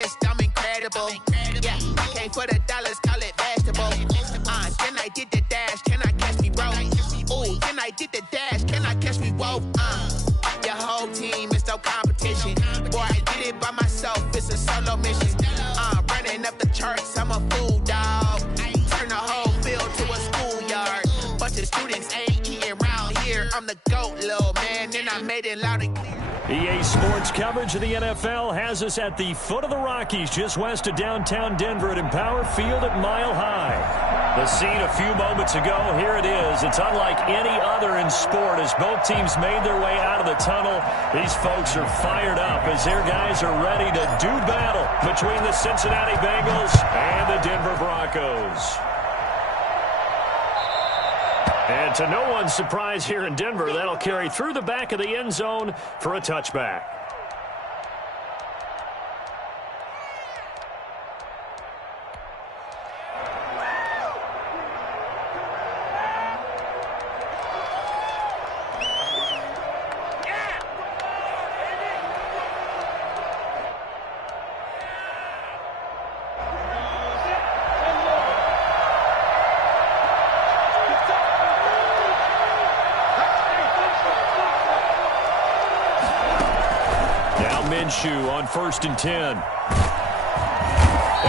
I'm incredible. Yeah, I came for the dollars, call it vegetable. Then I did the dash, can I catch me, bro? Ooh, then I did the dash, can I catch me, whoa? Your whole team is no competition. Boy, I did it by myself, it's a solo mission. Running up the charts, I'm a fool, dog. Turn the whole field to a schoolyard. Bunch of students ain't eating round here. I'm the GOAT, little man, and I made it loud and clear. EA Sports coverage of the NFL has us at the foot of the Rockies, just west of downtown Denver at Empower Field at Mile High. The scene a few moments ago, here it is. It's unlike any other in sport as both teams made their way out of the tunnel. These folks are fired up as their guys are ready to do battle between the Cincinnati Bengals and the Denver Broncos. And to no one's surprise here in Denver, that'll carry through the back of the end zone for a touchback. Minshew on 1st and 10.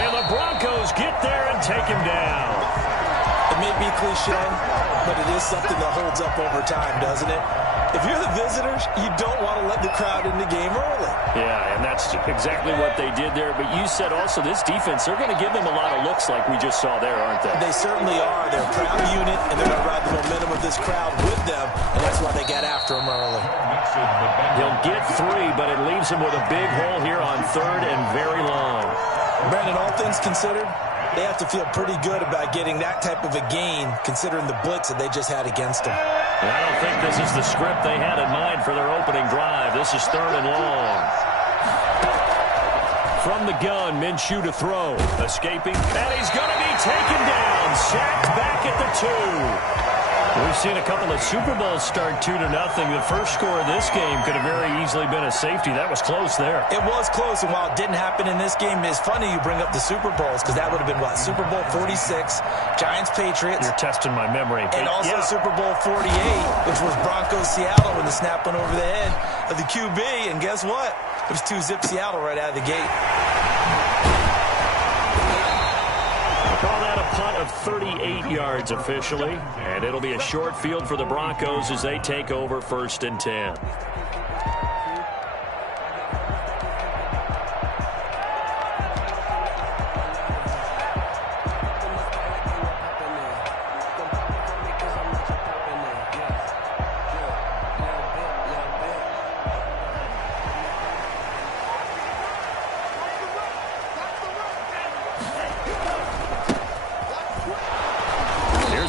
And the Broncos get there and take him down. It may be cliche, but it is something that holds up over time, doesn't it? If you're the visitors, you don't want to let the crowd in the game early. Yeah, and that's exactly what they did there. But you said also this defense, they're going to give them a lot of looks like we just saw there, aren't they? They certainly are. They're a proud unit, and they're going to ride the momentum of this crowd with them, and that's why they got after him early. He'll get 3, but it leaves him with a big hole here on 3rd and very long. Brandon, all things considered, they have to feel pretty good about getting that type of a gain, considering the blitz that they just had against them. I don't think this is the script they had in mind for their opening drive. This is 3rd and long. From the gun, Minshew to throw. Escaping, and he's going to be taken down. Sacked back at the 2. We've seen a couple of Super Bowls start 2-0. The first score of this game could have very easily been a safety. That was close there. It was close, and while it didn't happen in this game, it's funny you bring up the Super Bowls because that would have been, what, Super Bowl 46, Giants-Patriots. You're testing my memory. And also Super Bowl 48, which was Broncos-Seattle when the snap went over the head of the QB. And guess what? It was 2-zip Seattle right out of the gate. Call that a punt of 38 yards officially, and it'll be a short field for the Broncos as they take over 1st and 10.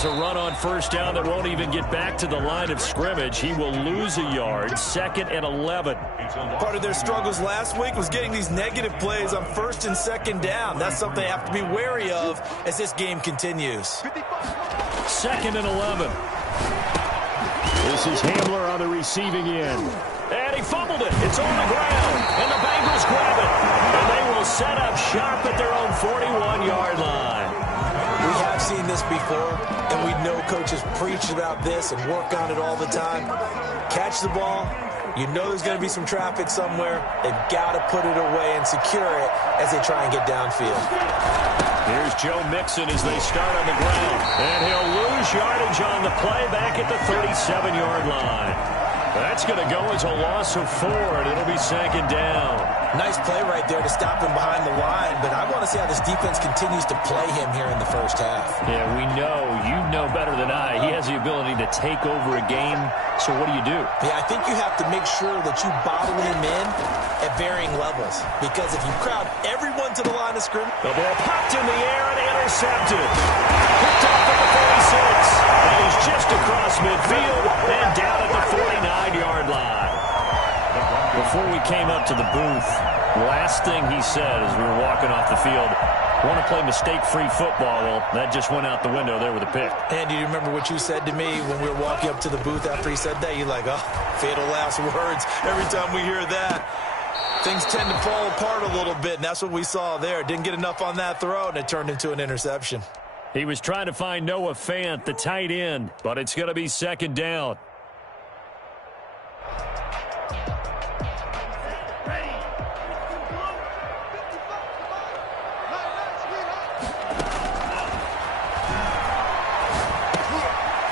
A run on 1st down that won't even get back to the line of scrimmage. He will lose a yard. 2nd and 11. Part of their struggles last week was getting these negative plays on 1st and 2nd down. That's something they have to be wary of as this game continues. 2nd and 11. This is Hamler on the receiving end. And he fumbled it. It's on the ground. And the Bengals grab it. And they will set up shop at their own 41-yard line. We have seen this before, and we know coaches preach about this and work on it all the time. Catch the ball. You know there's going to be some traffic somewhere. They've got to put it away and secure it as they try and get downfield. Here's Joe Mixon as they start on the ground. And he'll lose yardage on the play back at the 37-yard line. That's going to go as a loss of 4, and it'll be 2nd down. Nice play right there to stop him behind the line, but I want to see how this defense continues to play him here in the first half. Yeah, we know. You know better than I. He has the ability to take over a game, so what do you do? Yeah, I think you have to make sure that you bottle him in at varying levels, because if you crowd everyone to the line of scrimmage... The ball popped in the air and intercepted. Picked off at the 46. That is just across midfield and down at the 49-yard line. Before we came up to the booth, last thing he said as we were walking off the field, want to play mistake-free football. Well, that just went out the window there with a pick. And do you remember what you said to me when we were walking up to the booth after he said that? You're like, oh, fatal last words every time we hear that. Things tend to fall apart a little bit, and that's what we saw there. Didn't get enough on that throw, and it turned into an interception. He was trying to find Noah Fant, the tight end, but it's going to be second down.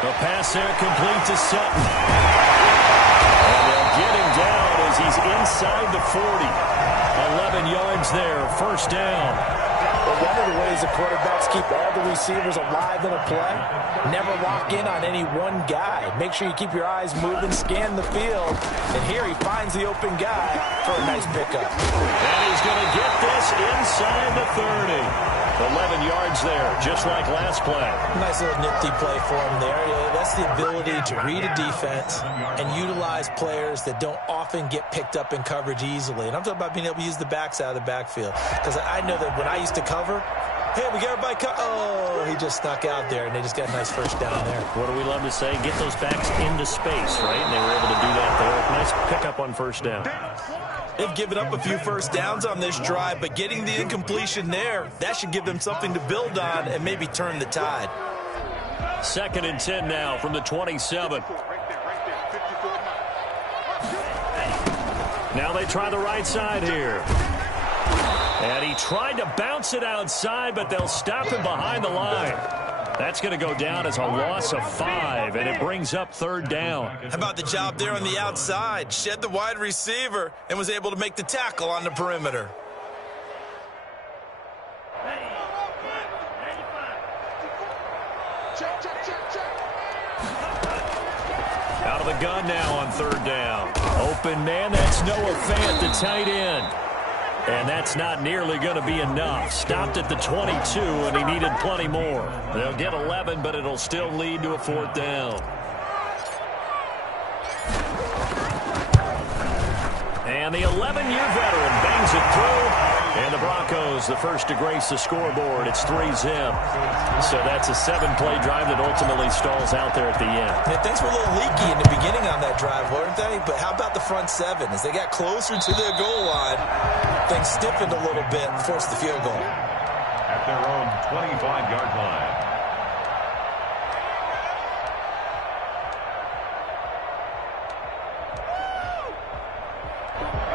The pass there complete to Sutton. And they'll get him down as he's inside the 40. 11 yards there, first down. Well, one of the ways the quarterbacks keep all the receivers alive in a play, never lock in on any one guy. Make sure you keep your eyes moving, scan the field, and here he finds the open guy for a nice pickup. And he's going to get this inside the 30. 11 yards there, just like last play. Nice little nifty play for him there. Yeah, that's the ability to read a defense and utilize players that don't often get picked up in coverage easily. And I'm talking about being able to use the backs out of the backfield. Because I know that when I used to cover, hey, we got everybody oh, he just snuck out there, and they just got a nice first down there. What do we love to say? Get those backs into space, right? And they were able to do that there. Nice pickup on first down. They've given up a few first downs on this drive, but getting the incompletion there, that should give them something to build on and maybe turn the tide. 2nd and 10 now from the 27. Now they try the right side here. And he tried to bounce it outside, but they'll stop him behind the line. That's going to go down as a loss of 5, and it brings up 3rd down. How about the job there on the outside? Shed the wide receiver and was able to make the tackle on the perimeter. Out of the gun now on 3rd down. Open man, that's Noah Fant, the tight end. And that's not nearly going to be enough. Stopped at the 22, and he needed plenty more. They'll get 11, but it'll still lead to a 4th down. And the 11-year veteran bangs it through. And the Broncos, the first to grace the scoreboard. It's 3-zip. So that's a 7-play drive that ultimately stalls out there at the end. Yeah, things were a little leaky in the beginning on that drive, weren't they? But how about the front 7? As they got closer to their goal line, things stiffened a little bit and forced the field goal. At their own 25-yard line.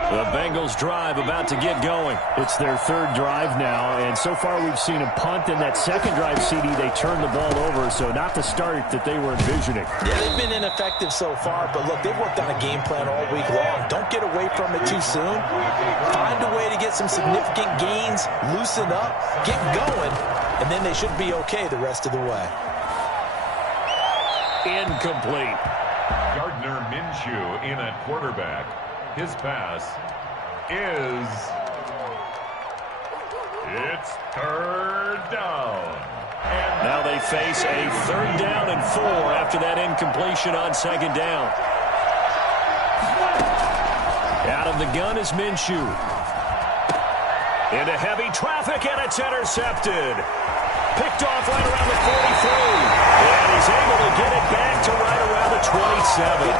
The Bengals drive about to get going. It's their 3rd drive now, and so far we've seen a punt. In that 2nd drive, CD, they turned the ball over, so not the start that they were envisioning. Yeah, they've been ineffective so far, but look, they've worked on a game plan all week long. Don't get away from it too soon. Find a way to get some significant gains, loosen up, get going, and then they should be okay the rest of the way. Incomplete. Gardner Minshew in at quarterback. His pass is, it's 3rd down. And now they face a 3rd down and 4 after that incompletion on 2nd down. Out of the gun is Minshew. Into heavy traffic, and it's intercepted. Picked off right around the 43. And he's able to get it back to right around the 27.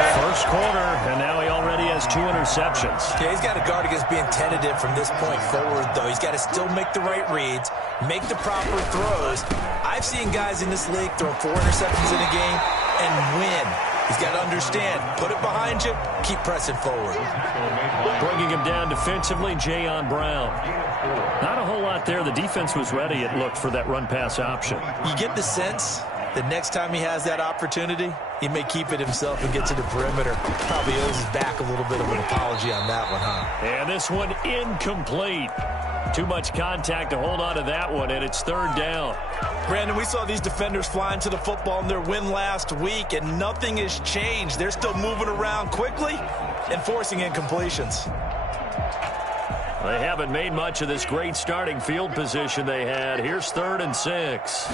First quarter, and now he already has 2 interceptions. Yeah, he's got to guard against being tentative from this point forward, though. He's got to still make the right reads, make the proper throws. I've seen guys in this league throw 4 interceptions in a game and win. He's got to understand, put it behind you, keep pressing forward. Bringing him down defensively, Jayon Brown. Not a whole lot there. The defense was ready, it looked, for that run-pass option. You get the sense that next time he has that opportunity, he may keep it himself and get to the perimeter. Probably owes his back a little bit of an apology on that one, huh? And this one incomplete. Too much contact to hold on to that one, and it's 3rd down. Brandon, we saw these defenders flying to the football in their win last week, and nothing has changed. They're still moving around quickly and forcing incompletions. They haven't made much of this great starting field position they had. Here's 3rd and 6.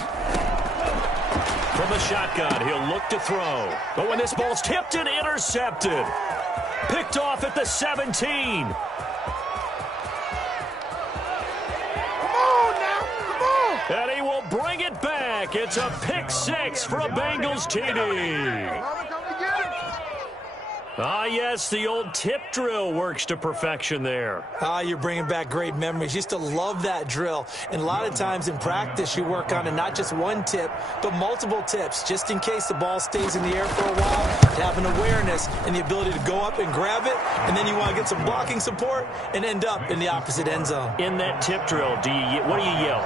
From the shotgun, he'll look to throw. But when this ball's tipped and intercepted. Picked off at the 17. Come on now, come on. And he will bring it back. It's a pick 6 for a Bengals TD. Ah, yes, the old tip drill works to perfection there. Ah, you're bringing back great memories. Used to love that drill. And a lot of times in practice, you work on it, not just one tip, but multiple tips, just in case the ball stays in the air for a while. To have an awareness and the ability to go up and grab it, and then you want to get some blocking support and end up in the opposite end zone. In that tip drill, what do you yell?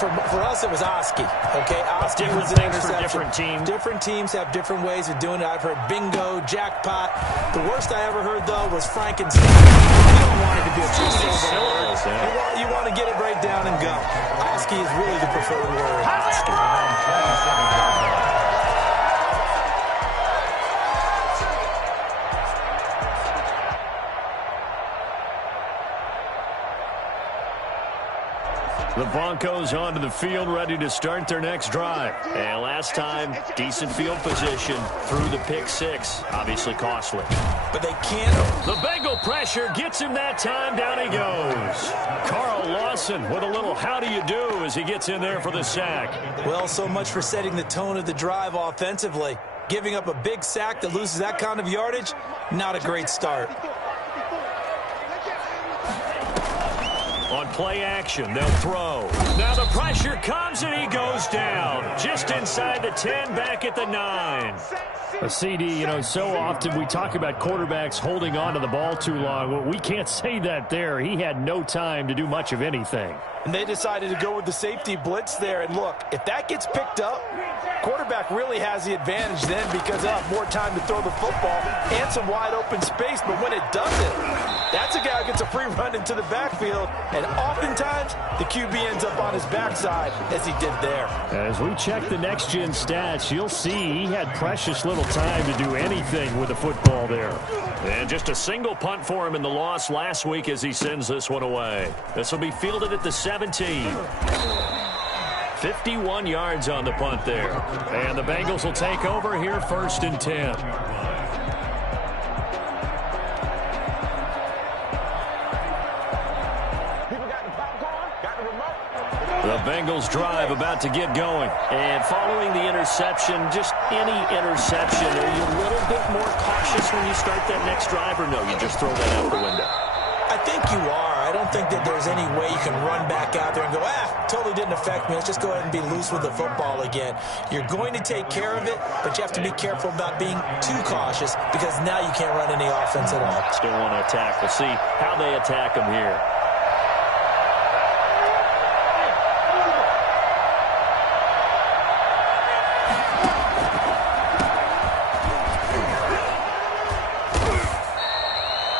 For us, it was Oski. Okay, Oski was an interception. Different teams. Different teams have different ways of doing it. I've heard bingo, jackpot. The worst I ever heard, though, was Frankenstein. You don't want it to be a two-syllable word. You want to get it right down and go. Oski is really the preferred word. The Broncos onto the field, ready to start their next drive. And last time, decent field position through the pick six. Obviously costly. But they can't. The Bengal pressure gets him that time. Down he goes. Carl Lawson with a little how do you do as he gets in there for the sack. Well, so much for setting the tone of the drive offensively. Giving up a big sack that loses that kind of yardage, not a great start. On play action, they'll throw. Now the pressure comes and he goes down. Just inside the 10, back at the 9. A CD, so often we talk about quarterbacks holding on to the ball too long. Well, we can't say that there. He had no time to do much of anything. And they decided to go with the safety blitz there. And look, if that gets picked up, quarterback really has the advantage then because they'll have more time to throw the football and some wide open space. But when it doesn't, that's a guy who gets a free run into the backfield. And oftentimes, the QB ends up on his backside as he did there. As we check the next-gen stats, you'll see he had precious little time to do anything with the football there. And just a single punt for him in the loss last week as he sends this one away. This will be fielded at the 17. 51 yards on the punt there. And the Bengals will take over here, 1st and 10. The Bengals drive about to get going. And following the interception, just any interception, are you a little bit more cautious when you start that next drive, or no, you just throw that out the window? I think you are. I don't think that there's any way you can run back out there and go, totally didn't affect me. Let's just go ahead and be loose with the football again. You're going to take care of it, but you have to be careful about being too cautious because now you can't run any offense at all. Still want to attack. We'll see how they attack them here.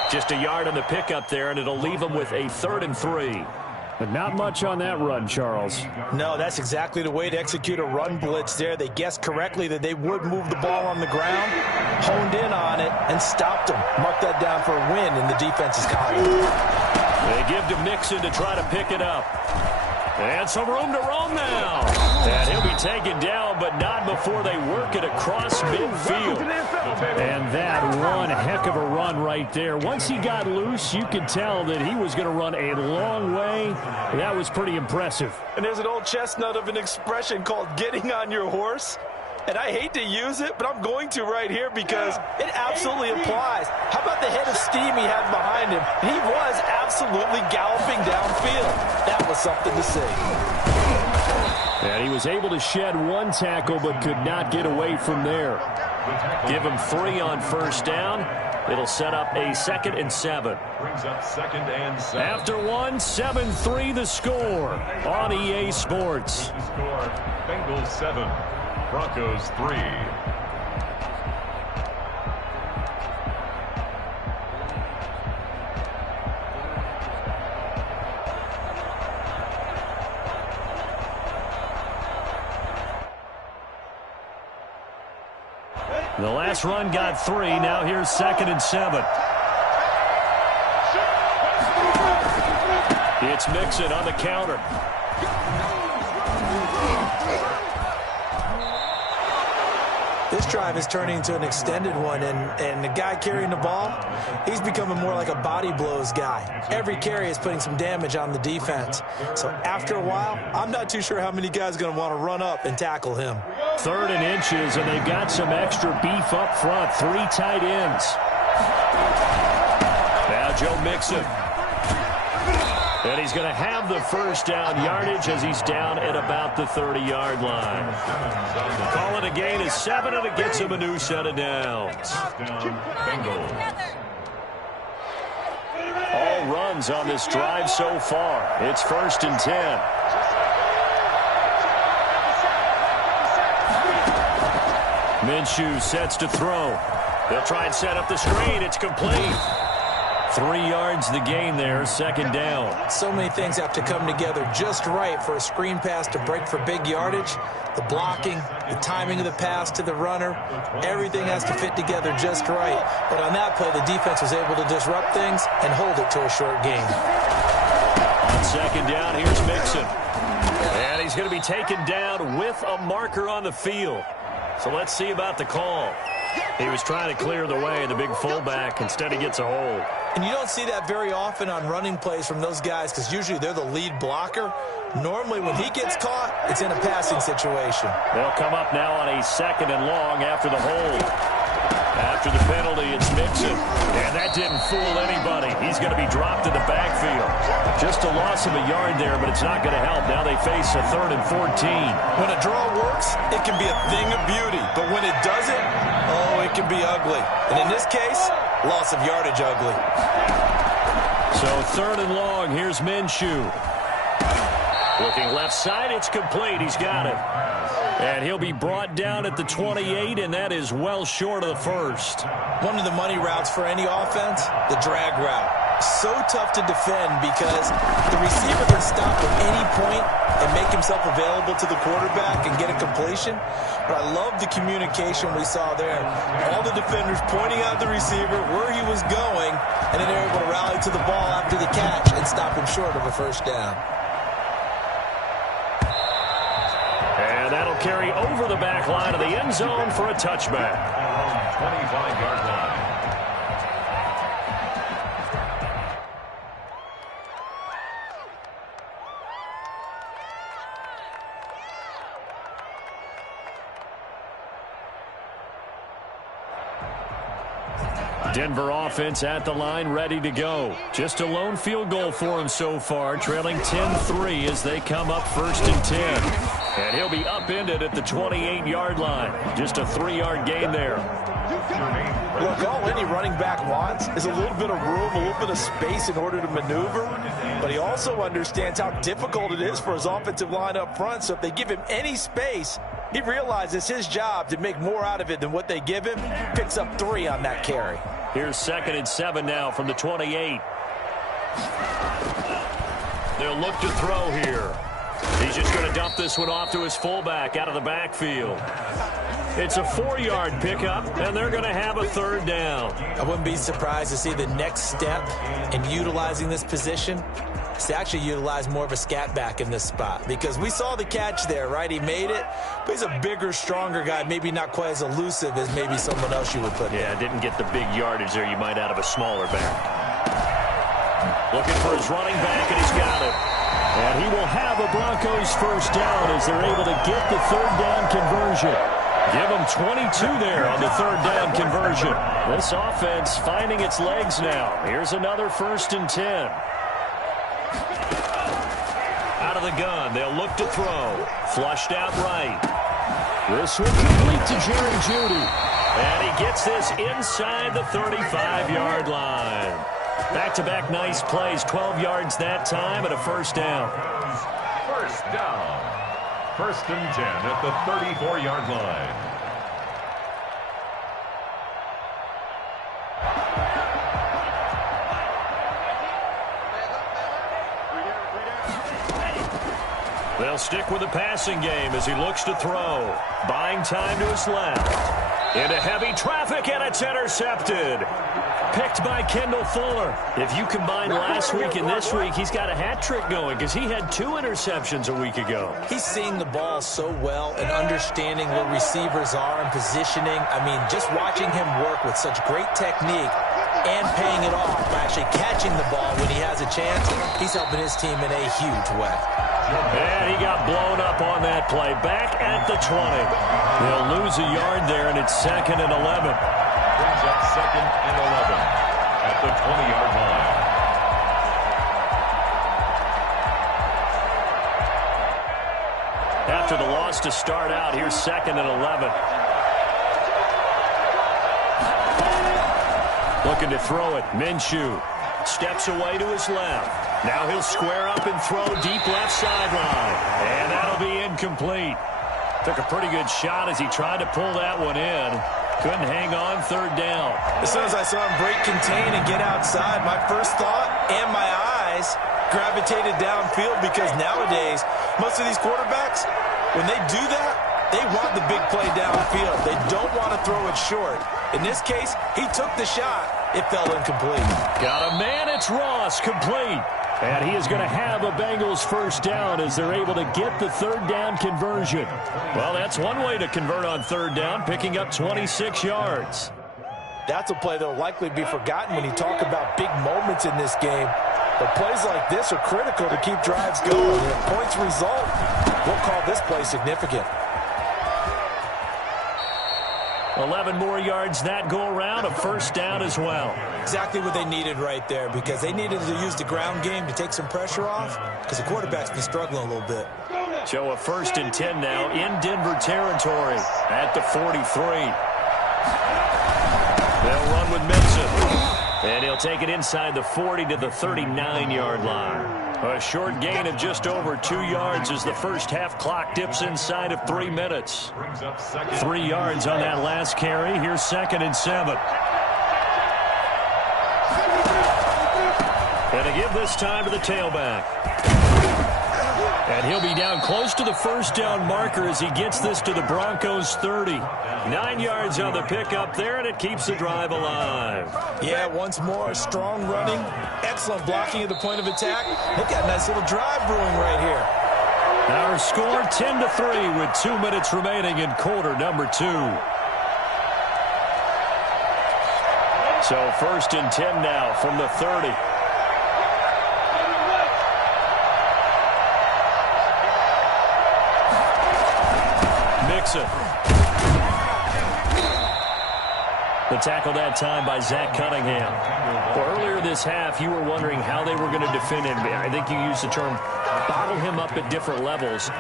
Just a yard on the pickup there, and it'll leave them with a 3rd and 3. But not much on that run, Charles. No, that's exactly the way to execute a run blitz there. They guessed correctly that they would move the ball on the ground, honed in on it, and stopped them. Mark that down for a win in the defense's column. They give to Mixon to try to pick it up. And some room to roam now. And he'll be taken down, but not before they work it across midfield. And that one heck of a run right there. Once he got loose, you could tell that he was going to run a long way. That was pretty impressive. And there's an old chestnut of an expression called getting on your horse. And I hate to use it, but I'm going to right here because it absolutely applies. How about the head of steam he had behind him? He was absolutely galloping downfield. That was something to see. And he was able to shed one tackle but could not get away from there. Give him 3 on 1st down. It'll set up a 2nd and 7. Brings up 2nd and 7. After 1, 7-3 the score on EA Sports. The score, Bengals 7, Broncos 3. The last run got 3. Now here's 2nd and 7. It's Mixon on the counter. This drive is turning into an extended one, and the guy carrying the ball, he's becoming more like a body blows guy. Every carry is putting some damage on the defense. So after a while, I'm not too sure how many guys are going to want to run up and tackle him. 3rd and inches, and they've got some extra beef up front. 3 tight ends. Now Joe Mixon. And he's going to have the first down yardage as he's down at about the 30-yard line. Call it a gain of 7, and it gets him a new set of downs. All runs on this drive so far. It's 1st and 10. Minshew sets to throw. They'll try and set up the screen. It's complete. 3 yards the gain there, 2nd down. So many things have to come together just right for a screen pass to break for big yardage. The blocking, the timing of the pass to the runner, everything has to fit together just right. But on that play, the defense was able to disrupt things and hold it to a short gain. On 2nd down, here's Mixon. And he's going to be taken down with a marker on the field. So let's see about the call. He was trying to clear the way, the big fullback. Instead, he gets a hold. And you don't see that very often on running plays from those guys because usually they're the lead blocker. Normally, when he gets caught, it's in a passing situation. They'll come up now on a 2nd and long after the hold. After the penalty, it's Mixon. And that didn't fool anybody. He's going to be dropped in the backfield. Just a loss of a yard there, but it's not going to help. Now they face a 3rd and 14. When a draw works, it can be a thing of beauty. But when it doesn't, oh, it can be ugly. And in this case, loss of yardage ugly. So 3rd and long, here's Minshew. Looking left side, it's complete. He's got it. And he'll be brought down at the 28, and that is well short of the 1st. One of the money routes for any offense, the drag route. So tough to defend because the receiver can stop at any point and make himself available to the quarterback and get a completion. But I love the communication we saw there. All the defenders pointing out the receiver where he was going, and then they're able to rally to the ball after the catch and stop him short of a 1st down. And that'll carry over the back line of the end zone for a touchback. 25-yard line. Denver offense at the line, ready to go. Just a lone field goal for him so far, trailing 10-3 as they come up 1st and 10. And he'll be upended at the 28-yard line. Just a 3-yard gain there. Look, all any running back wants is a little bit of room, a little bit of space in order to maneuver. But he also understands how difficult it is for his offensive line up front. So if they give him any space, he realizes his job to make more out of it than what they give him. Picks up 3 on that carry. Here's 2nd and 7 now from the 28. They'll look to throw here. He's just going to dump this one off to his fullback out of the backfield. It's a 4-yard pickup, and they're going to have a 3rd down. I wouldn't be surprised to see the next step in utilizing this position is to actually utilize more of a scat back in this spot. Because we saw the catch there, right? He made it, but he's a bigger, stronger guy, maybe not quite as elusive as maybe someone else you would put in. Yeah, didn't get the big yardage there you might out of a smaller back. Looking for his running back, and he's got it. And he will have a Broncos 1st down as they're able to get the 3rd down conversion. Give him 22 there on the 3rd down conversion. This offense finding its legs now. Here's another 1st and 10. Out of the gun, they'll look to throw. Flushed out right. This will complete to Jerry Jeudy. And he gets this inside the 35-yard line. Back-to-back nice plays, 12 yards that time and a 1st down. 1st down. 1st and 10 at the 34-yard line. They'll stick with the passing game as he looks to throw. Buying time to his left. Into heavy traffic, and it's intercepted. picked by Kendall Fuller. If you combine last week and this week, he's got a hat trick going because he had 2 interceptions a week ago. He's seeing the ball so well and understanding where receivers are and positioning. I mean, just watching him work with such great technique and paying it off by actually catching the ball when he has a chance, he's helping his team in a huge way. And he got blown up on that play. Back at the 20. They'll lose a yard there, and it's 2nd and 11. Brings up 2nd and 11 at the 20-yard line. After the loss to start out, here's 2nd and 11. Looking to throw it. Minshew steps away to his left. Now he'll square up and throw deep left sideline. And that'll be incomplete. Took a pretty good shot as he tried to pull that one in. Couldn't hang on 3rd down. As soon as I saw him break contain and get outside, my first thought and my eyes gravitated downfield because nowadays, most of these quarterbacks, when they do that, they want the big play downfield. They don't want to throw it short. In this case, he took the shot. It fell incomplete. Got a man. It's Ross. Complete. And he is going to have a Bengals first down as they're able to get the 3rd down conversion. Well, that's one way to convert on 3rd down, picking up 26 yards. That's a play that will likely be forgotten when you talk about big moments in this game. But plays like this are critical to keep drives going. If points result, we'll call this play significant. 11 more yards that go around, a first down as well. Exactly what they needed right there because they needed to use the ground game to take some pressure off because the quarterback's been struggling a little bit. So a 1st and 10 now in Denver territory at the 43. They'll run with Mixon. And he'll take it inside the 40 to the 39-yard line. A short gain of just over 2 yards as the first half clock dips inside of 3 minutes. 3 yards on that last carry. Here's 2nd and 7. And to give this time to the tailback. And he'll be down close to the first down marker as he gets this to the Broncos 30. 9 yards on the pickup there, and it keeps the drive alive. Yeah, once more, strong running, excellent blocking at the point of attack. Look at a nice little drive brewing right here. Our score 10-3 with 2 minutes remaining in quarter number 2. So 1st and 10 now from the 30. Mixon. The tackle that time by Zach Cunningham. Well, earlier this half, you were wondering how they were going to defend him. I think you used the term bottle him up at different levels.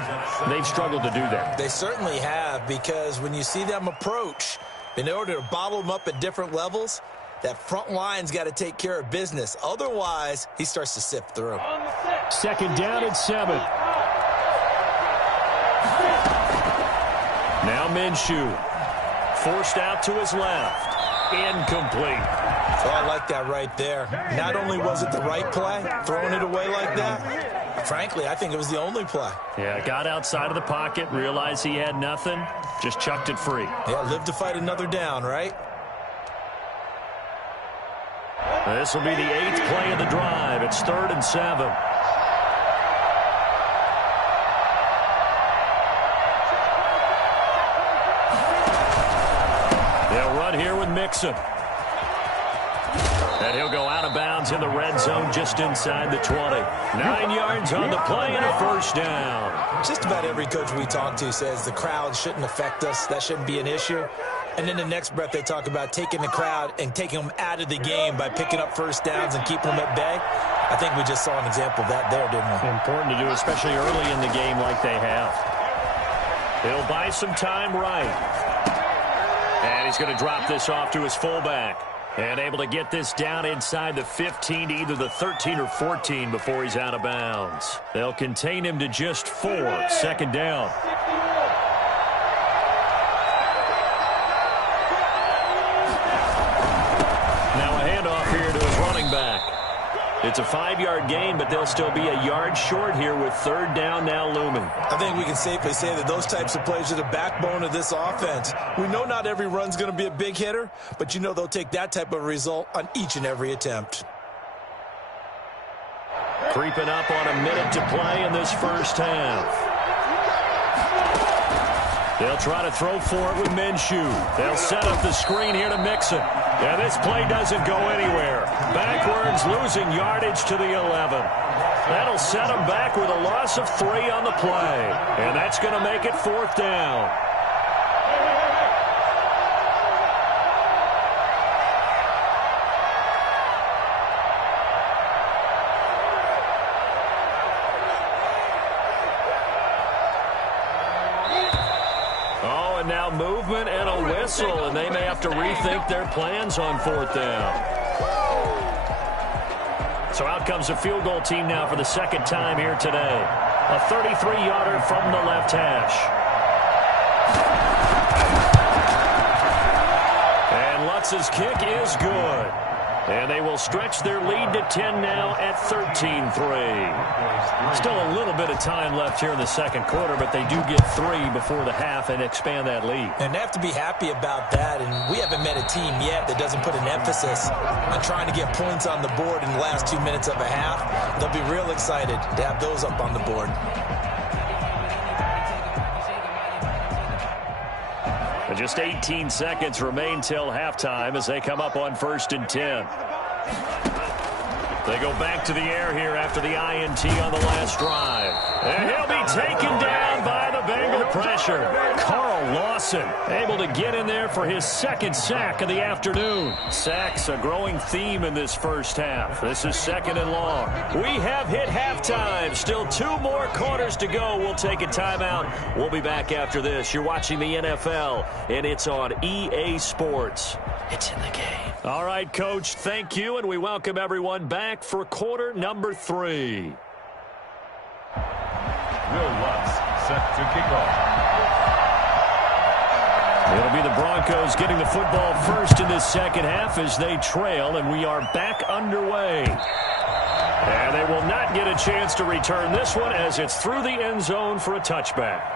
They've struggled to do that. They certainly have because when you see them approach, in order to bottle him up at different levels, that front line's got to take care of business. Otherwise, he starts to sift through. 2nd down and 7. Now Minshew. Forced out to his left. Incomplete. Oh, I like that right there. Not only was it the right play, throwing it away like that, frankly, I think it was the only play. Yeah, got outside of the pocket, realized he had nothing, just chucked it free. Yeah, live to fight another down, right? This will be the 8th play of the drive. It's 3rd and 7. They'll run here with Mixon. And he'll go out of bounds in the red zone just inside the 20. 9 yards on the play and a first down. Just about every coach we talk to says the crowd shouldn't affect us. That shouldn't be an issue. And then the next breath they talk about taking the crowd and taking them out of the game by picking up first downs and keeping them at bay. I think we just saw an example of that there, didn't we? Important to do, especially early in the game like they have. He'll buy some time right. And he's going to drop this off to his fullback. And able to get this down inside the 15 to either the 13 or 14 before he's out of bounds. They'll contain him to just 4. 2nd down. Now a handoff here to his running back. It's a 5-yard gain, but they'll still be a yard short here with third down now looming. I think we can safely say that those types of plays are the backbone of this offense. We know not every run's going to be a big hitter, but you know they'll take that type of result on each and every attempt. Creeping up on a minute to play in this first half. They'll try to throw for it with Minshew. They'll set up the screen here to Mixon. And this play doesn't go anywhere. Backwards, losing yardage to the 11. That'll set them back with a loss of 3 on the play. And that's going to make it 4th down. Now movement and a whistle, and they may have to rethink their plans on 4th down. So out comes a field goal team now for the second time here today. A 33-yarder from the left hash. And Lutz's kick is good. And they will stretch their lead to 10 now at 13-3. Still a little bit of time left here in the second quarter, but they do get 3 before the half and expand that lead. And they have to be happy about that. And we haven't met a team yet that doesn't put an emphasis on trying to get points on the board in the last 2 minutes of a half. They'll be real excited to have those up on the board. Just 18 seconds remain till halftime as they come up on 1st and 10. They go back to the air here after the INT on the last drive. And he'll be taken down by the Bengal pressure. Carl Lawson able to get in there for his second sack of the afternoon. Sacks a growing theme in this first half. This is 2nd and long. We have hit halftime. Still 2 more quarters to go. We'll take a timeout. We'll be back after this. You're watching the NFL, and it's on EA Sports. It's in the game. All right, Coach, thank you, and we welcome everyone back for quarter number 3. Will Lutz set to kick off. It'll be the Broncos getting the football first in this second half as they trail, and we are back underway. And they will not get a chance to return this one as it's through the end zone for a touchback.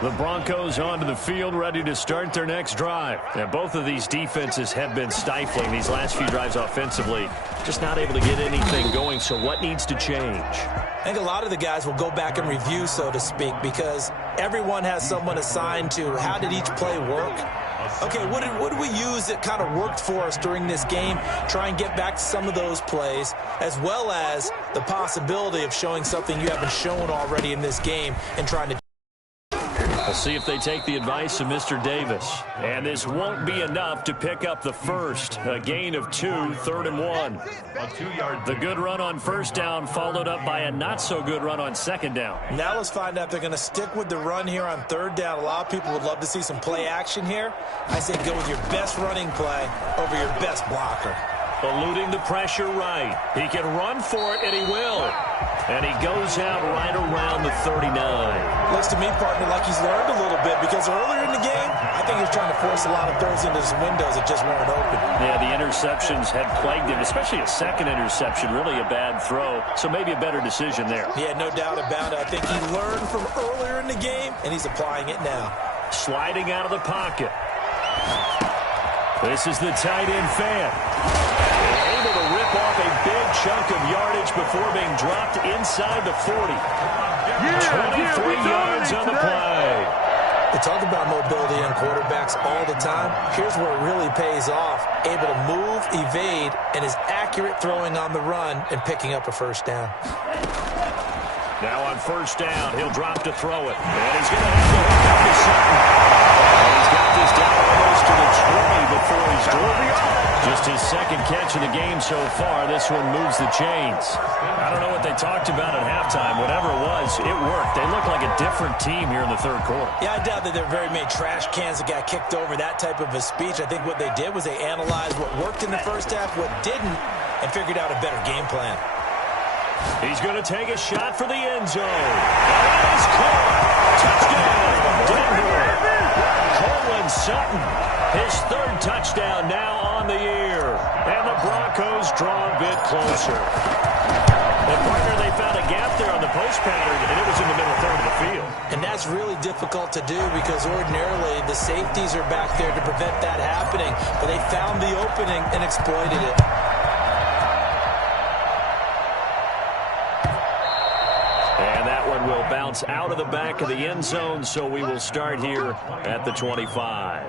The Broncos onto the field, ready to start their next drive. And both of these defenses have been stifling these last few drives offensively. Just not able to get anything going, so what needs to change? I think a lot of the guys will go back and review, so to speak, because everyone has someone assigned to how did each play work. Okay, what did we use that kind of worked for us during this game? Try and get back to some of those plays, as well as the possibility of showing something you haven't shown already in this game and trying to. We'll see if they take the advice of Mr. Davis. And this won't be enough to pick up the first. A gain of 2, 3rd and 1. The good run on 1st down followed up by a not-so-good run on 2nd down. Now let's find out if they're going to stick with the run here on 3rd down. A lot of people would love to see some play action here. I say go with your best running play over your best blocker. Eluding the pressure right. He can run for it, and he will. And he goes out right around the 39. Looks to me, partner, like he's learned a little bit because earlier in the game, I think he was trying to force a lot of throws into his windows that just weren't open. Yeah, the interceptions had plagued him, especially a second interception, really a bad throw. So maybe a better decision there. Yeah, no doubt about it. I think he learned from earlier in the game, and he's applying it now. Sliding out of the pocket. This is the tight end fan. Able to rip off a big chunk of yardage before being dropped inside the 40. 23 yards on the play. They talk about mobility on quarterbacks all the time. Here's where it really pays off. Able to move, evade, and is accurate throwing on the run and picking up a 1st down. Now on 1st down, he'll drop to throw it. And he's going to have to hook up to something. And he's got this down almost to the 20 before he's doing it. Just his second catch of the game so far. This one moves the chains. I don't know what they talked about at halftime. Whatever it was, it worked. They look like a different team here in the 3rd quarter. Yeah, I doubt that there are very many trash cans that got kicked over, that type of a speech. I think what they did was they analyzed what worked in the first half, what didn't, and figured out a better game plan. He's going to take a shot for the end zone. And that is caught. Touchdown, Denver. Courtland Sutton, his third touchdown now on the year. And the Broncos draw a bit closer. And partner, they found a gap there on the post pattern, and it was in the middle third of the field. And that's really difficult to do because ordinarily the safeties are back there to prevent that happening. But they found the opening and exploited it. And that one will bounce out of the back of the end zone, so we will start here at the 25.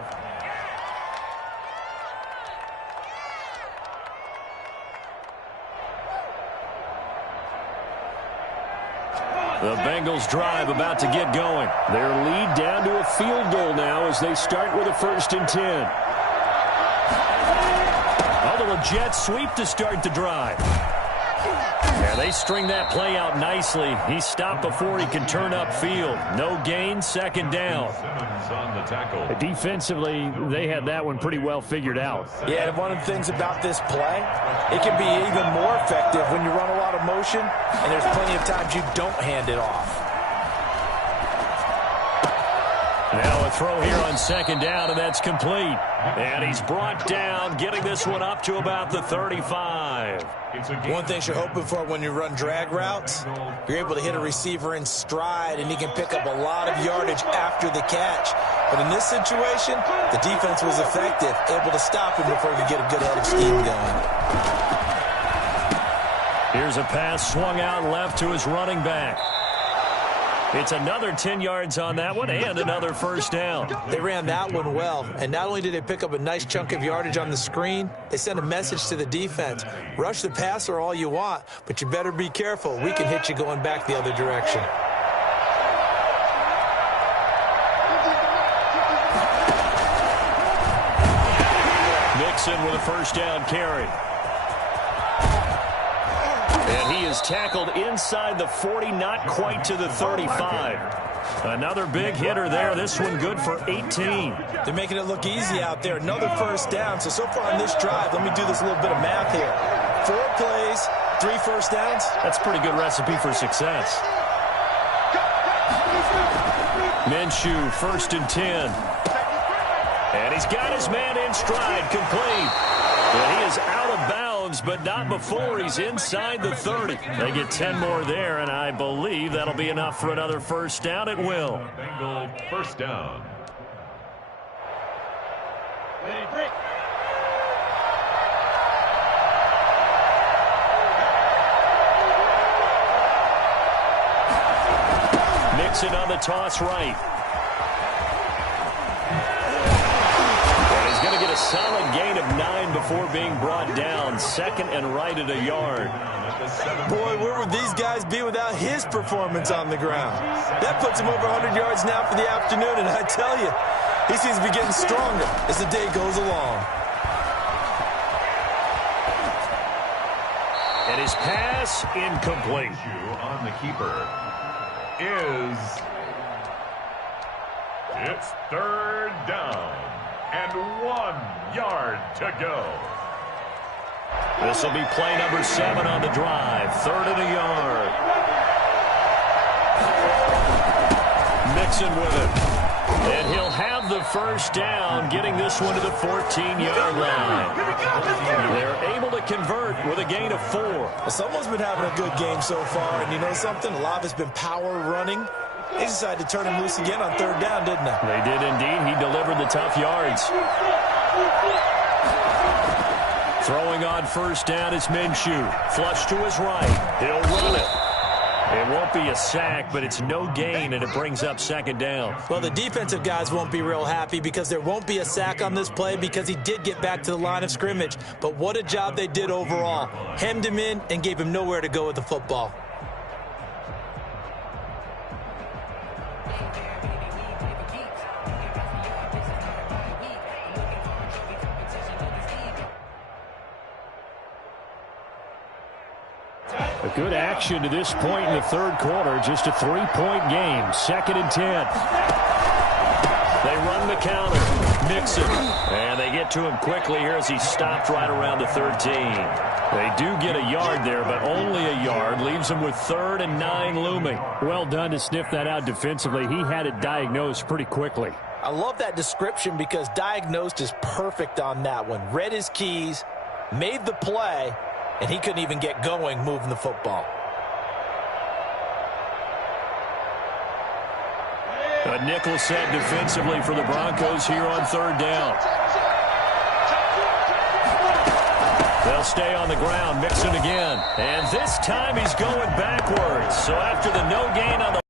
The Bengals drive about to get going. Their lead down to a field goal now as they start with a 1st and 10. A little jet sweep to start the drive. And they string that play out nicely. He stopped before he could turn upfield. No gain, 2nd down. Defensively, they had that one pretty well figured out. Yeah, and one of the things about this play, it can be even more effective when you run a lot of motion, and there's plenty of times you don't hand it off. Now a throw here on 2nd down, and that's complete. And he's brought down, getting this one up to about the 35. One thing you're hoping for when you run drag routes, you're able to hit a receiver in stride, and he can pick up a lot of yardage after the catch. But in this situation, the defense was effective, able to stop him before he could get a good head of steam going. Here's a pass swung out left to his running back. It's another 10 yards on that one and another 1st down. They ran that one well, and not only did they pick up a nice chunk of yardage on the screen, they sent a message to the defense. Rush the passer all you want, but you better be careful. We can hit you going back the other direction. Mixon with a 1st down carry. And he is tackled inside the 40, not quite to the 35. Another big hitter there. This one good for 18. They're making it look easy out there. Another 1st down. So far on this drive, let me do this little bit of math here. 4 plays, 3 1st downs. That's a pretty good recipe for success. Minshew, 1st and 10. And he's got his man in stride, complete. And he is out of bounds, but not before he's inside the 30. They get 10 more there, and I believe that'll be enough for another 1st down. It will. Bengal 1st down. Mixon on the toss right. Going to get a solid gain of 9 before being brought down. 2nd and right at a yard. Boy, where would these guys be without his performance on the ground? That puts him over 100 yards now for the afternoon, and I tell you, he seems to be getting stronger as the day goes along. And his pass incomplete. On the keeper is it's 3rd down. And 1 yard to go. This will be play number 7 on the drive. 3rd and a yard. Mixon with it. And he'll have the 1st down, getting this one to the 14-yard line. They're able to convert with a gain of 4. Well, someone's been having a good game so far, and you know something? A lot of it's been power running. They decided to turn him loose again on 3rd down, didn't they? They did indeed. He delivered the tough yards. Throwing on 1st down is Minshew. Flush to his right. He'll run it. It won't be a sack, but it's no gain, and it brings up 2nd down. Well, the defensive guys won't be real happy because there won't be a sack on this play because he did get back to the line of scrimmage. But what a job they did overall. Hemmed him in and gave him nowhere to go with the football. A good action to this point in the 3rd quarter. Just a 3-point game. 2nd and 10. They run the counter. Mixon. And they get to him quickly here as he stopped right around the 13. They do get a yard there, but only a yard. Leaves them with 3rd and 9 looming. Well done to sniff that out defensively. He had it diagnosed pretty quickly. I love that description because diagnosed is perfect on that one. Read his keys, made the play, and he couldn't even get going moving the football. A nickel set defensively for the Broncos here on 3rd down. They'll stay on the ground, mixing again. And this time he's going backwards. So after the no gain on the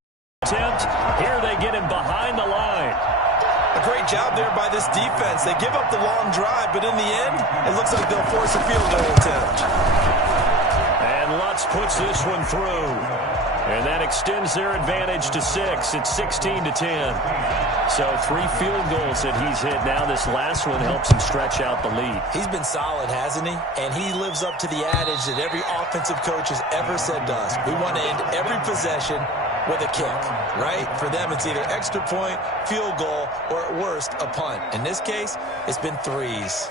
attempt, here they get him behind the line. A great job there by this defense. They give up the long drive, but in the end, it looks like they'll force a field goal attempt. And Lutz puts this one through. And that extends their advantage to 6. It's 16-10. So 3 field goals that he's hit now. This last one helps him stretch out the lead. He's been solid, hasn't he? And he lives up to the adage that every offensive coach has ever said to us. We want to end every possession with a kick, right? For them, it's either extra point, field goal, or at worst, a punt. In this case, it's been 3s.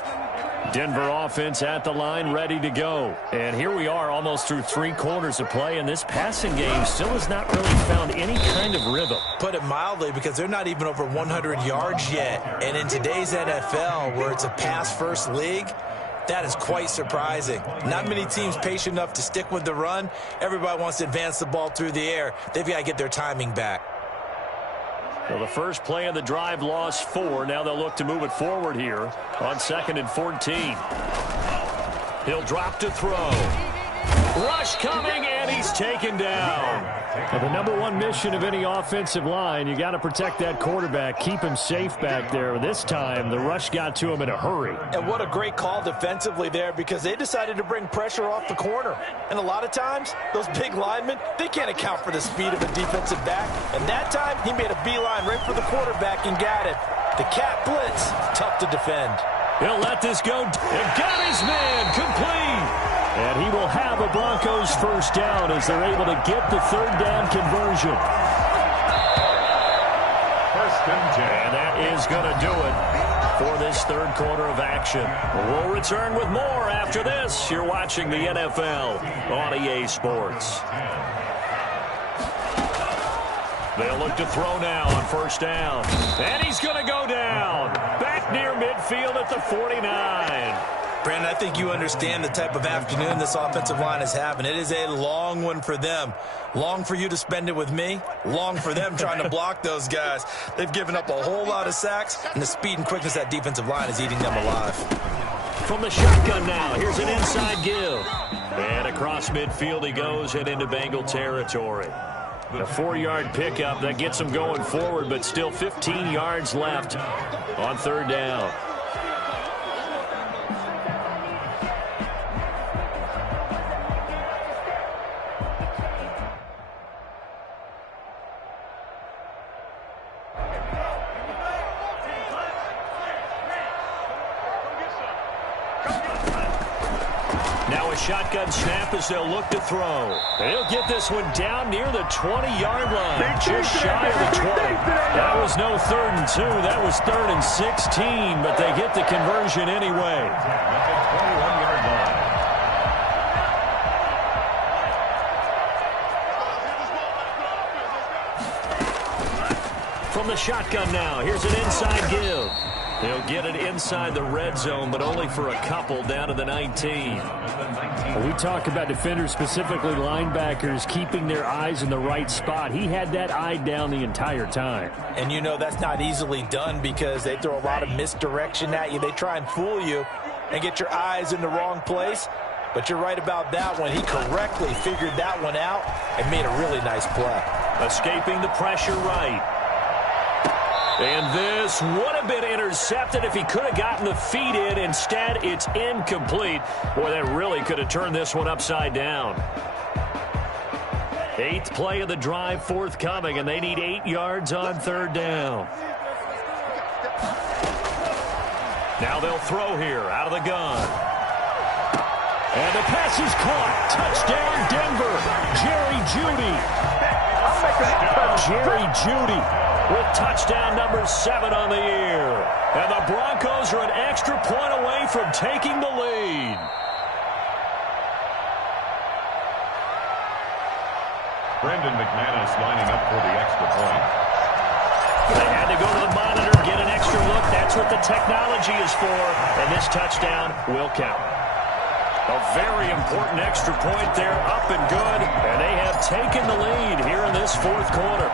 Denver offense at the line, ready to go. And here we are almost through 3 quarters of play, and this passing game still has not really found any kind of rhythm. Put it mildly, because they're not even over 100 yards yet. And in today's NFL, where it's a pass-first league, that is quite surprising. Not many teams patient enough to stick with the run. Everybody wants to advance the ball through the air. They've got to get their timing back. Well, the first play of the drive lost 4. Now they'll look to move it forward here on 2nd and 14. He'll drop to throw. Rush coming, and he's taken down. Now, the number 1 mission of any offensive line, you got to protect that quarterback, keep him safe back there. This time, the rush got to him in a hurry. And what a great call defensively there, because they decided to bring pressure off the corner. And a lot of times, those big linemen, they can't account for the speed of a defensive back. And that time, he made a beeline right for the quarterback and got it. The cat blitz, tough to defend. He'll let this go and got his man complete. And he will have a Broncos first down as they're able to get the 3rd down conversion. 1st and 10. And that is going to do it for this 3rd quarter of action. We'll return with more after this. You're watching the NFL on EA Sports. They'll look to throw now on 1st down. And he's going to go down. Back near midfield at the 49. Brandon, I think you understand the type of afternoon this offensive line is having. It is a long one for them. Long for you to spend it with me. Long for them trying to block those guys. They've given up a whole lot of sacks, and the speed and quickness of that defensive line is eating them alive. From the shotgun now, here's an inside give. And across midfield he goes and into Bengal territory. A 4-yard pickup that gets him going forward, but still 15 yards left on 3rd down. Shotgun snap as they'll look to throw. They'll get this one down near the 20-yard line, just shy of the 20. That was no 3rd and 2. That was 3rd and 16, but they get the conversion anyway. From the shotgun now, here's an inside give. They'll get it inside the red zone, but only for a couple down to the 19. Well, we talk about defenders, specifically linebackers, keeping their eyes in the right spot. He had that eye down the entire time. And you know that's not easily done because they throw a lot of misdirection at you. They try and fool you and get your eyes in the wrong place. But you're right about that one. He correctly figured that one out and made a really nice play. Escaping the pressure right. And this would have been intercepted if he could have gotten the feet in. Instead, it's incomplete. Boy, that really could have turned this one upside down. 8th play of the drive forthcoming, and they need 8 yards on 3rd down. Now they'll throw here out of the gun. And the pass is caught. Touchdown, Denver. Jerry Jeudy with touchdown number 7 on the year. And the Broncos are an extra point away from taking the lead. Brendan McManus lining up for the extra point. They had to go to the monitor, get an extra look. That's what the technology is for. And this touchdown will count. A very important extra point there, up and good. And they have taken the lead here in this fourth quarter.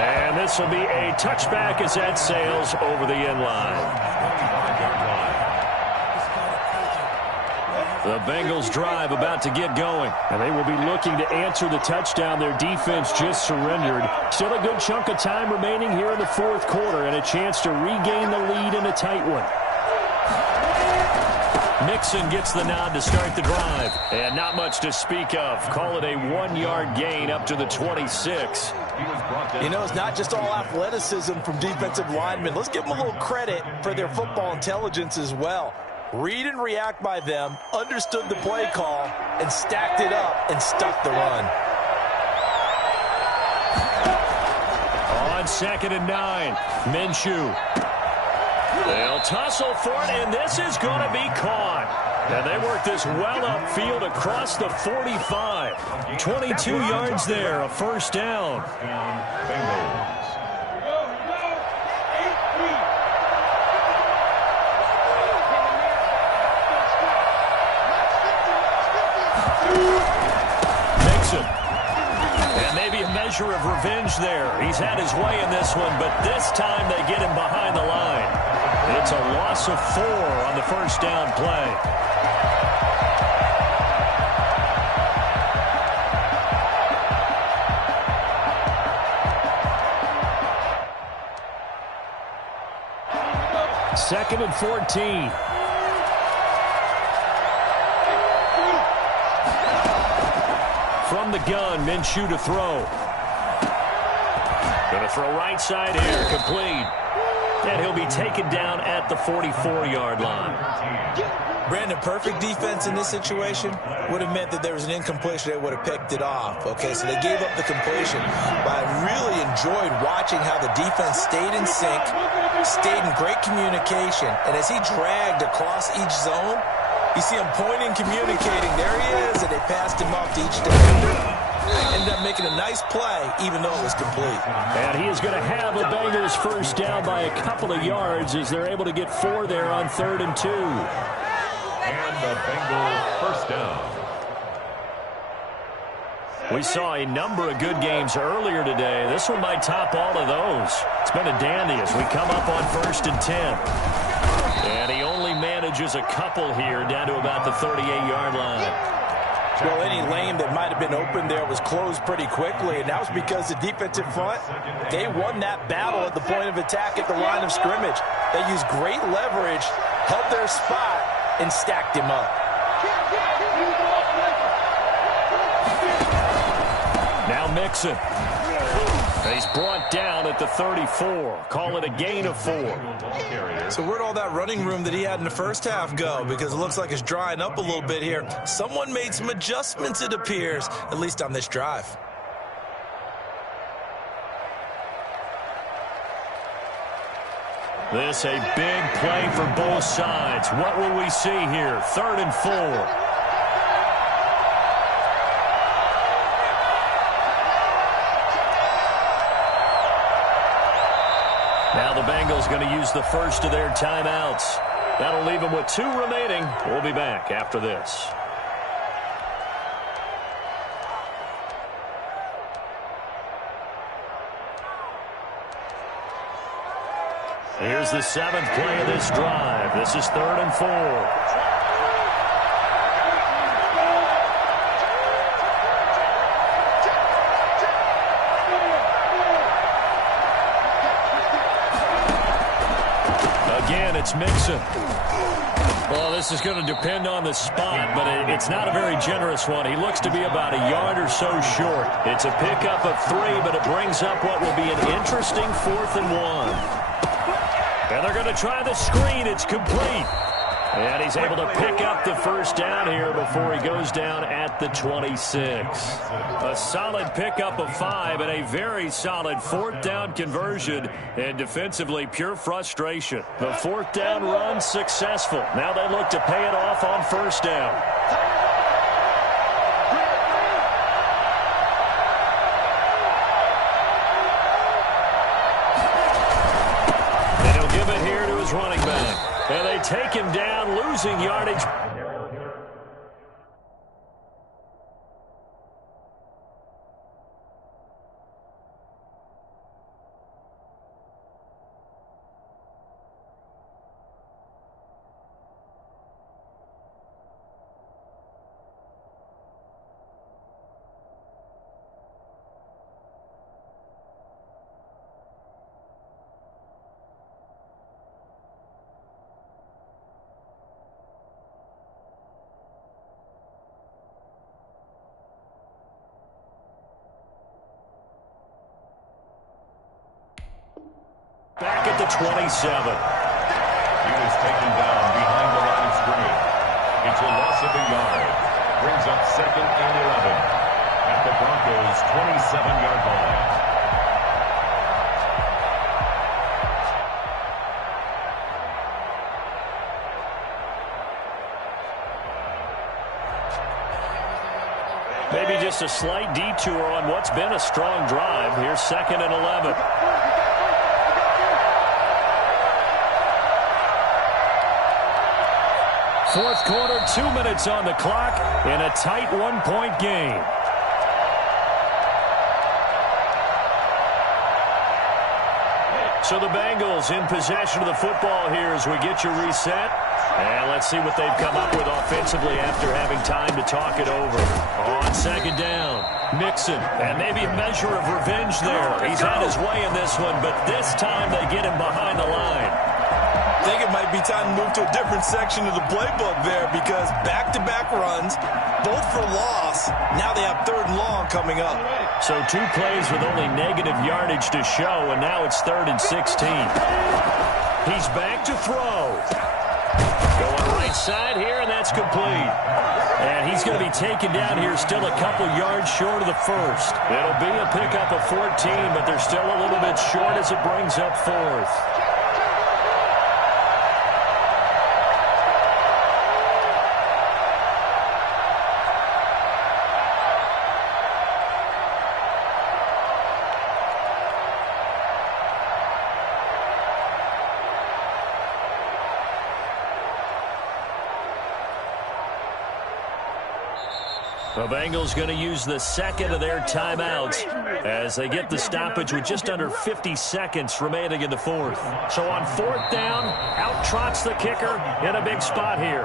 And this will be a touchback as that sails over the end line. The Bengals drive about to get going, and they will be looking to answer the touchdown their defense just surrendered. Still a good chunk of time remaining here in the fourth quarter and a chance to regain the lead in a tight one. Mixon gets the nod to start the drive, and not much to speak of. Call it a 1-yard gain up to the 26. You know, it's not just all athleticism from defensive linemen. Let's give them a little credit for their football intelligence as well. Read and react by them, understood the play call, and stacked it up and stuck the run. On 2nd and 9, Minshew. They'll tussle for it, and this is going to be caught. And they work this well upfield across the 45. 22 yards there, a first down. Mixon. And maybe a measure of revenge there. He's had his way in this one, but this time they get him behind the line. It's a loss of 4 on the first down play. Second and 14. From the gun, Minshew to throw. Going to throw right side here, complete. And he'll be taken down at the 44-yard line. Brandon, perfect defense in this situation would have meant that there was an incompletion. They would have picked it off. Okay, so they gave up the completion. But I really enjoyed watching how the defense stayed in sync, stayed in great communication. And as he dragged across each zone, you see him pointing, communicating. There he is, and they passed him off to each defender. Ended up making a nice play, even though it was complete. And he is going to have a Bengals first down by a couple of yards as they're able to get 4 there on 3rd and 2. And the Bengals first down. We saw a number of good games earlier today. This one might top all of those. It's been a dandy as we come up on 1st and 10. And he only manages a couple here down to about the 38-yard line. Well, any lane that might have been open there was closed pretty quickly, and that was because the defensive front, they won that battle at the point of attack at the line of scrimmage. They used great leverage, held their spot, and stacked him up. Now Mixon. And he's brought down at the 34. Call it a gain of 4. So where'd all that running room that he had in the first half go? Because it looks like it's drying up a little bit here. Someone made some adjustments, it appears, at least on this drive. This a big play for both sides. What will we see here? 3rd and 4. Now the Bengals going to use the first of their timeouts. That'll leave them with 2 remaining. We'll be back after this. Here's the 7th play of this drive. This is 3rd and 4. Again, it's Mixon. Well, this is going to depend on the spot, but it's not a very generous one. He looks to be about a yard or so short. It's a pickup of 3, but it brings up what will be an interesting 4th and 1. And they're going to try the screen. It's complete. And he's able to pick up the first down here before he goes down at the 26. A solid pickup of 5 and a very solid 4th down conversion. And defensively, pure frustration. The 4th down run successful. Now they look to pay it off on 1st down. And he'll give it here to his running back. And they take him down, losing yardage. Back at the 27. He was taken down behind the line of scrimmage. It's a loss of a yard. Brings up 2nd and 11 at the Broncos' 27-yard line. Maybe just a slight detour on what's been a strong drive. Here's 2nd and 11. Fourth quarter, 2 minutes on the clock in a tight 1-point game. So the Bengals in possession of the football here as we get you reset. And let's see what they've come up with offensively after having time to talk it over. On 2nd down, Mixon. And maybe a measure of revenge there. He's had his way in this one, but this time they get him behind the line. I think it might be time to move to a different section of the playbook there because back-to-back runs, both for loss. Now they have 3rd and long coming up. So 2 plays with only negative yardage to show, and now it's 3rd and 16. He's back to throw. Going right side here, and that's complete. And he's going to be taken down here still a couple yards short of the first. It'll be a pickup of 14, but they're still a little bit short as it brings up 4th. The Bengals going to use the 2nd of their timeouts as they get the stoppage with just under 50 seconds remaining in the 4th. So on 4th down, out trots the kicker in a big spot here.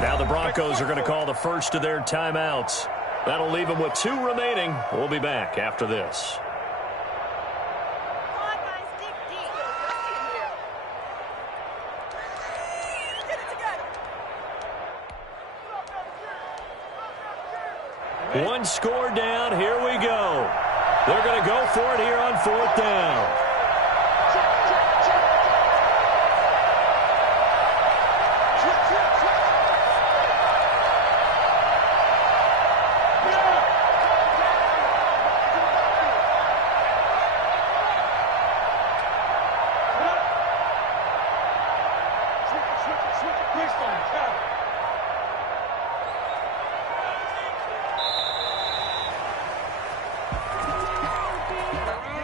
Now the Broncos are going to call the first of their timeouts. That'll leave them with 2 remaining. We'll be back after this. One score down. Here we go. They're going to go for it here on 4th down.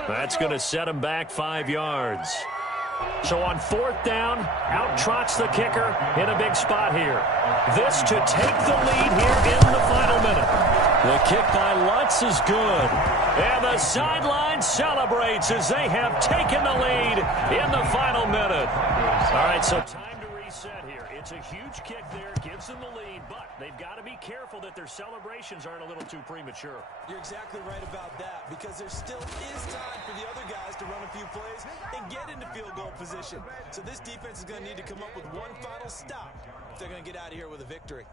That's going to set him back 5 yards. So on 4th down, out trots the kicker in a big spot here. This to take the lead here in the final minute. The kick by Lutz is good. And the sideline celebrates as they have taken the lead in the final minute. All right, so time to reset here. It's a huge kick there, gives them the lead, but they've got to be careful that their celebrations aren't a little too premature. You're exactly right about that because there still is time for the other guys to run a few plays and get into field goal position. So this defense is going to need to come up with one final stop if they're going to get out of here with a victory.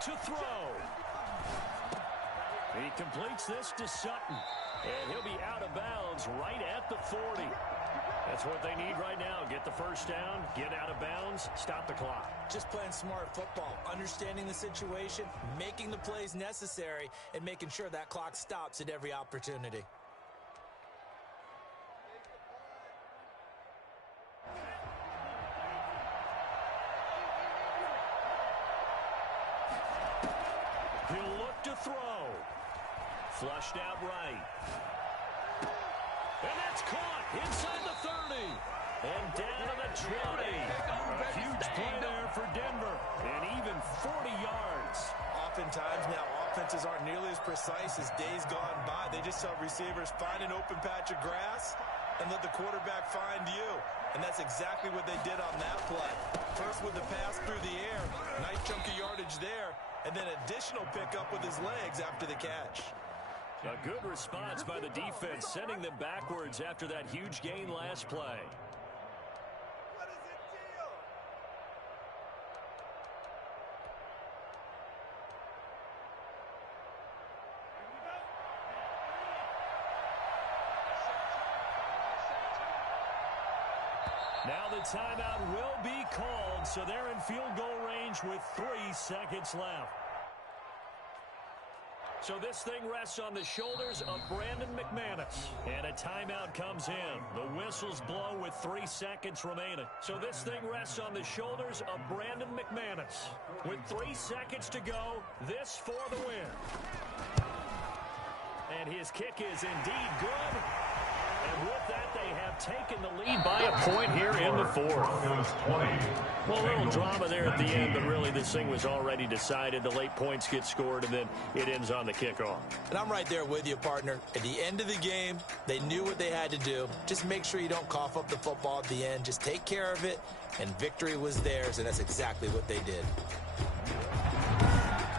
to throw. He completes this to Sutton. And he'll be out of bounds right at the 40. That's what they need right now. Get the first down, get out of bounds, stop the clock. Just playing smart football, understanding the situation, making the plays necessary, and making sure that clock stops at every opportunity. He'll look to throw. Flushed out right. And that's caught inside the 30. And down to the 20. A huge play there for Denver. And even 40 yards. Oftentimes now, offenses aren't nearly as precise as days gone by. They just tell receivers, find an open patch of grass and let the quarterback find you. And that's exactly what they did on that play. First with the pass through the air. Nice chunk of yardage there. And then additional pickup with his legs after the catch. A good response by the defense, sending them backwards after that huge gain last play. Now the timeout will be called, so they're in field goal range with 3 seconds left. So this thing rests on the shoulders of Brandon McManus. And a timeout comes in. The whistles blow with 3 seconds remaining. So this thing rests on the shoulders of Brandon McManus. With 3 seconds to go, this for the win. And his kick is indeed good. And with that, they have taken the lead by a point here in the fourth. Well, a little drama there at the end, but really this thing was already decided. The late points get scored, and then it ends on the kickoff. And I'm right there with you, partner. At the end of the game, they knew what they had to do. Just make sure you don't cough up the football at the end. Just take care of it, and victory was theirs, and that's exactly what they did.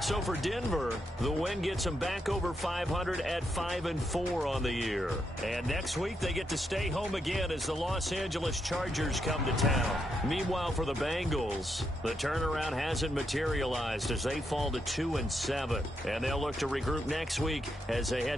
So for Denver, the win gets them back over 500 at 5-4 on the year. And next week, they get to stay home again as the Los Angeles Chargers come to town. Meanwhile, for the Bengals, the turnaround hasn't materialized as they fall to 2-7. And they'll look to regroup next week as they head